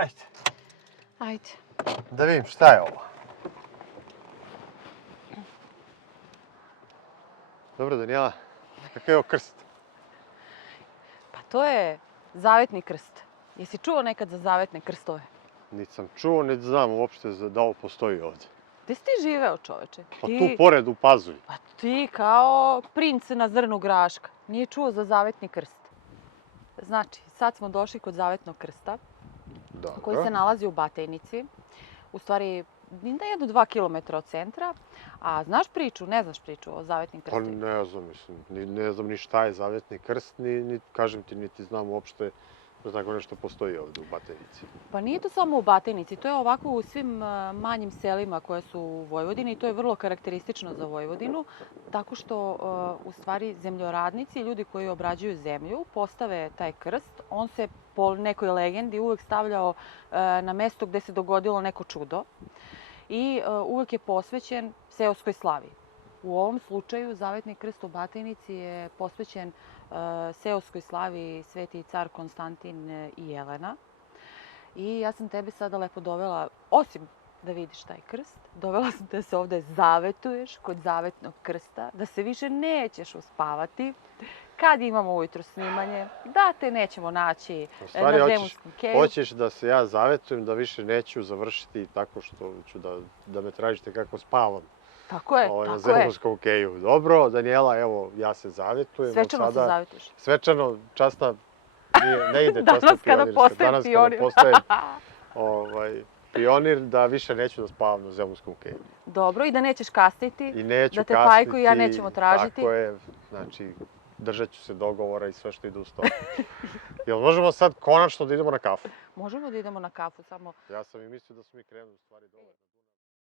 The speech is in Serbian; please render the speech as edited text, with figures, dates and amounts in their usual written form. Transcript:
Ajde. Ajde. Da vidim šta je ovo. Dobro, Danijela, kakav je ovo krst? Pa to je zavetni krst. Jesi čuo nekad za zavetne krstove? Niti sam čuo, niti znam uopšte da ovo postoji ovde. Gde si ti živeo, čoveče? Pa tu pored u Pazovi. Pa ti kao princ na zrnu graška. Nije čuo za zavetni krst. Znači, sad smo došli kod zavetnog krsta, koji se nalazi u Batajnici. U stvari, da 1-2 kilometra od centra. A znaš priču, ne znaš priču o zavetnim Pa krstima? ne znam, mislim, ne znam ni šta je zavetni krst, ni kažem ti, niti znam uopšte da tako nešto postoji ovde u Batajnici. Pa nije to samo u Batajnici, to je ovako u svim manjim selima koje su u Vojvodini i to je vrlo karakteristično za Vojvodinu, tako što u stvari zemljoradnici, ljudi koji obrađuju zemlju, postave taj krst. On se po nekoj legendi uvek stavljao na mesto gde se dogodilo neko čudo i uvek je posvećen seoskoj slavi. U ovom slučaju zavetni krst u Batajnici je posvećen seoskoj slavi Sveti car Konstantin i Jelena. I ja sam tebe sada lepo dovela, osim da vidiš taj krst, dovela sam te da se ovde zavetuješ kod zavetnog krsta, da se više nećeš uspavati kad imamo ujutro snimanje, da te nećemo naći na zemunskom keju. Hoćeš da se ja zavetujem da više neću završiti tako što ću da me tražite kako spavam. Tako je, Na tako je. zemunskom keju. Dobro, Danijela, evo, ja se zavetujem. Svečano se zavetuješ. Svečano, časna, ne ide časna Danas kada pionirska. postajem pionir. Danas kada postajem pionir, da više neću da spavam na zemunskom keju. Dobro, i da nećeš kasniti, I neću da te kasniti, Pajko i ja nećemo tražiti. Tako je, znači, držat ću se dogovora i sve što ide uz to. Jel možemo sad konačno da idemo na kafu? Možemo da idemo na kafu, samo... Ja sam i mislio da smo mi krenuli u stvari dole.